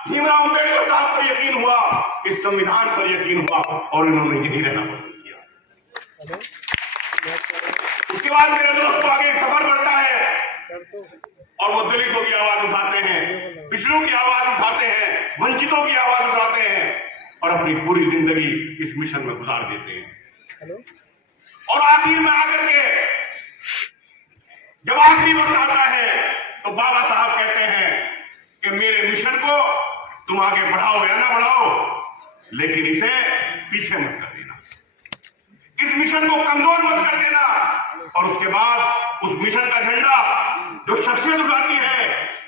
भीमराव अम्बेडकर साहब पर यकीन हुआ, इस संविधान पर यकीन हुआ और इन्होंने यही रहना पसंद किया। उसके बाद मेरे दोस्तों आगे सफर बढ़ता है और वो दलितों की आवाज उठाते हैं, पिछड़ों की आवाज उठाते हैं, वंचितों की आवाज उठाते हैं और अपनी पूरी जिंदगी इस मिशन में गुजार देते हैं। और आखिर में आकर के जब आखिरी वक्त आता है तो बाबा साहब कहते हैं कि मेरे मिशन को तुम आगे बढ़ाओ या ना बढ़ाओ, लेकिन इसे पीछे मत कर देना, इस मिशन को कमजोर मत कर देना। और उसके बाद उस मिशन का झंडा जो शख्सियत उठाती है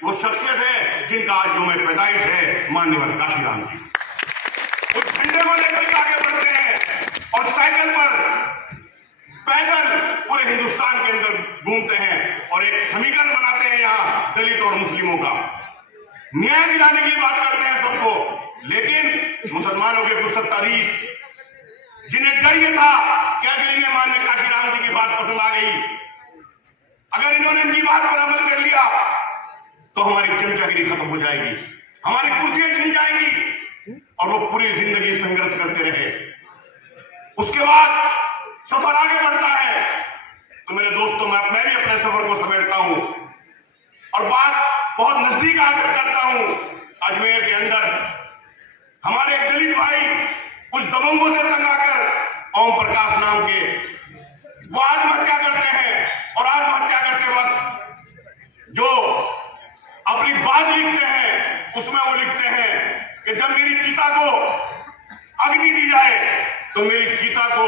वो शख्सियत है जिनका आज जो में पैदाइश है, माननीय काशीराम जी। उस झंडे को लेकर आगे बढ़ते हैं और साइकिल पर पैदल पूरे हिंदुस्तान के अंदर घूमते हैं और एक समीकरण बनाते हैं यहाँ दलित और मुस्लिमों का, न्याय दिलाने की बात करते हैं सबको। लेकिन मुसलमानों के गुस्तारीफ, जिन्हें डर ये था कि अगर इन्हें माननीय काशीराम जी की बात पसंद आ गई, अगर इन्होंने इनकी बात पर अमल कर लिया तो हमारी चमचागिरी खत्म हो जाएगी, हमारी कुर्सियां छिन जाएंगी। और वो पूरी जिंदगी संघर्ष करते रहे। उसके बाद सफर आगे बढ़ता है तो मेरे दोस्तों मैं भी अपने सफर को समेटता हूं और बात बहुत नजदीक आकर करता हूं। अजमेर के अंदर हमारे एक दलित भाई कुछ दबंगों से तंग आकर ओम प्रकाश नाम के वो आत्महत्या करते हैं और आत्महत्या करते वक्त जो अपनी बात लिखते हैं उसमें वो लिखते हैं कि जब मेरी चिता को अग्नि दी जाए तो मेरी चिता को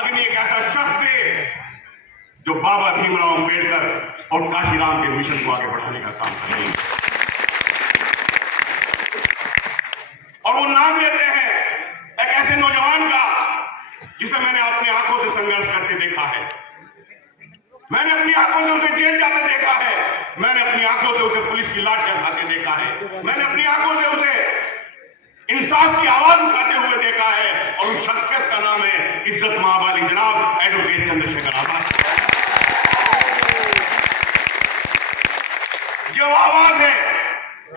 अग्नि एक ऐसा शख्स दे जो बाबा भीमराव अम्बेडकर और काशीराम के मिशन को आगे बढ़ाने का काम करें। और वो नाम लेते हैं एक ऐसे नौजवान का जिसे मैंने अपनी आंखों से संघर्ष करते देखा है, मैंने अपनी आंखों से उसे जेल जाते देखा है, मैंने अपनी आंखों से उसे पुलिस की लाठियां खाते देखा है, मैंने अपनी आंखों से उसे इंसाफ की आवाज उठाते हुए देखा है। और उस शख्सियत का नाम है इज्जत महाबाली जनाब एडवोकेट चंद्रशेखर आजाद। जो आवाज है,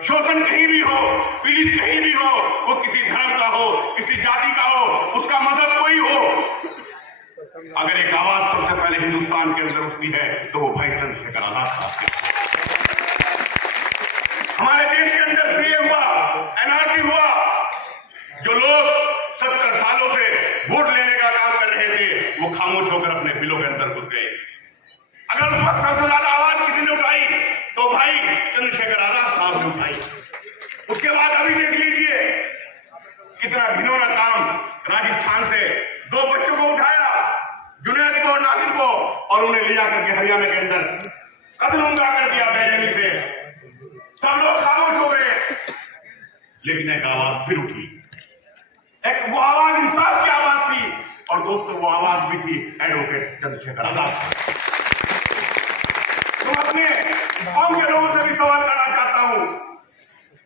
शोषण कहीं भी हो, पीड़ित कहीं भी हो, वो किसी धर्म का हो, किसी जाति का हो, उसका मजहब कोई हो, अगर एक आवाज सबसे पहले हिंदुस्तान के अंदर उठती है तो वो भाई चंद्रशेखर आजाद साहब के। हमारे देश के अंदर सीए हुआ, एनआरसी हुआ, जो लोग 70 सालों से वोट लेने का काम कर रहे थे वो खामोश होकर अपने बिलों के अंदर घुस गए। अगर उस वक्त सबसे ज्यादा आवाज किसी ने उठाई तो भाई चंद्रशेखर आजाद साहब ने उठाई। उसके बाद अभी देख लीजिए कितना घिनौना काम, राजस्थान से 2 बच्चों को उठाया, जुनैद को और नासिर को, और उन्हें ले जाकर के हरियाणा के अंदर कत्ल उमरा कर दिया बेरहमी से। सब लोग खामोश हो गए, लेकिन एक आवाज फिर उठी, एक वो आवाज इंसाफ की आवाज थी और दोस्तों वो आवाज भी थी एडवोकेट चंद्रशेखर आजाद। तुम अपने कौम के लोगों से भी सवाल करना चाहता हूं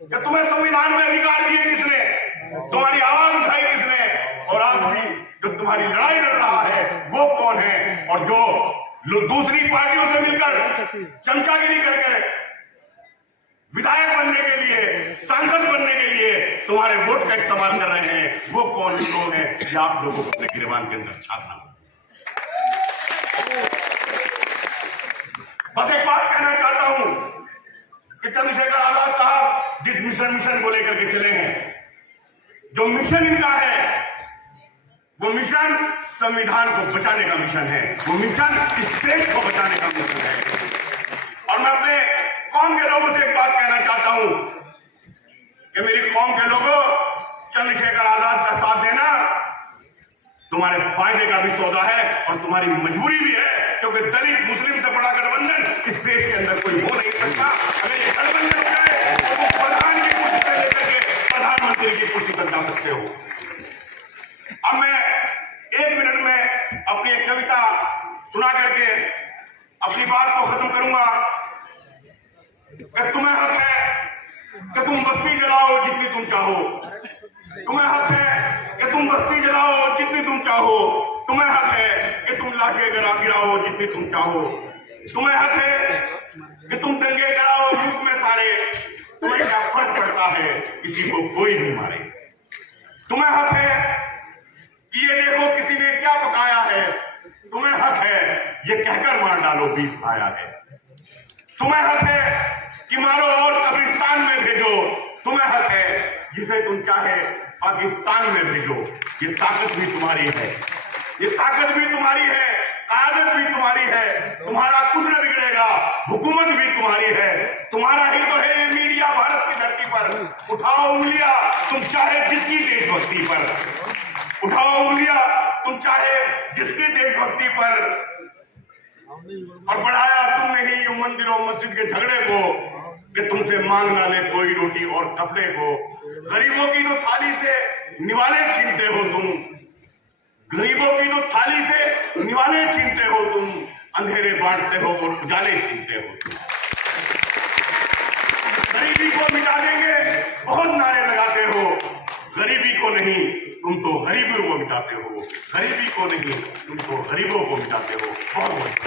कि तुम्हें संविधान में अधिकार दिए किसने, तुम्हारी आवाज उठाई किसने, और आज भी जो तुम्हारी लड़ाई लड़ रहा है वो कौन है, और जो दूसरी पार्टियों से मिलकर चमचागिरी करके विधायक बनने के लिए, सांसद बनने के लिए तुम्हारे वोट का इस्तेमाल कर रहे हैं, वो कौन लोग हैं कि आप लोगों को अपने गिरबान के अंदर छापना। बस एक बात कहना चाहता हूं कि चंद्रशेखर आजाद साहब जिस मिशन को लेकर के चले हैं, जो मिशन इनका है वो मिशन संविधान को बचाने का मिशन है, वो मिशन इस देश को बचाने का मिशन है। और मैं अपने कौम के लोगों से एक बात कहना चाहता हूं कि मेरी कौम के लोगों, चंद्रशेखर आजाद का साथ देना तुम्हारे फायदे का भी सौदा है और तुम्हारी मजबूरी भी है, क्योंकि दलित मुस्लिम से बड़ा गठबंधन इस देश के अंदर कोई हो नहीं सकता। अगर ये गठबंधन हो जाए तो वो प्रधान की कुर्सी से लेकर के प्रधानमंत्री की कुर्सी तक जा सकते हो। अब मैं 1 मिनट में अपनी एक कविता सुना करके अपनी बात को खत्म करूंगा कि तुम्हें हक है कि तुम बस्ती जलाओ जितनी तुम चाहो, तुम्हें हक है कि तुम बस्ती जलाओ जितनी तुम चाहो, तुम्हें हक है कि तुम लाशें गिराओ जितनी तुम चाहो, तुम्हें हक है कि तुम दंगे कराओ युग में सारे, तुम्हें क्या फर्क पड़ता है किसी को कोई भी मारे? तुम्हें हक है कि ये देखो किसी ने क्या पकाया है, तुम्हें हक है ये कहकर मार डालो 20 आया है। तुम्हें हक है कि मारो और कब्रिस्तान में भेजो, तुम्हें हक है जिसे तुम चाहे पाकिस्तान में भेजो। ये ताकत भी तुम्हारी है, ये ताकत भी तुम्हारी है, क़यादत भी तुम्हारी है, तुम्हारा कुछ न बिगड़ेगा, हुकूमत भी तुम्हारी है, तुम्हारा ही तो है ये मीडिया भारत की धरती पर। उठाओ उंगलियां तुम चाहे जिसकी देशभक्ति पर, उठाओ उंगलियां तुम चाहे जिसकी देशभक्ति पर, और बढ़ाया तुमने ही यूं मंदिरों मस्जिद के झगड़े को कि तुमसे मांग ना ले कोई रोटी और कपड़े को। गरीबों की तो थाली से निवाले छीनते हो तुम, गरीबों की तो थाली से निवाले छीनते हो तुम, अंधेरे बांटते हो और उजाले छीनते हो तुम। गरीबी को मिटा देंगे बहुत नारे लगाते हो, गरीबी को नहीं तुम तो गरीबों को मिटाते हो, गरीबी को नहीं तुम तो गरीबों को मिटाते हो। बहुत बहुत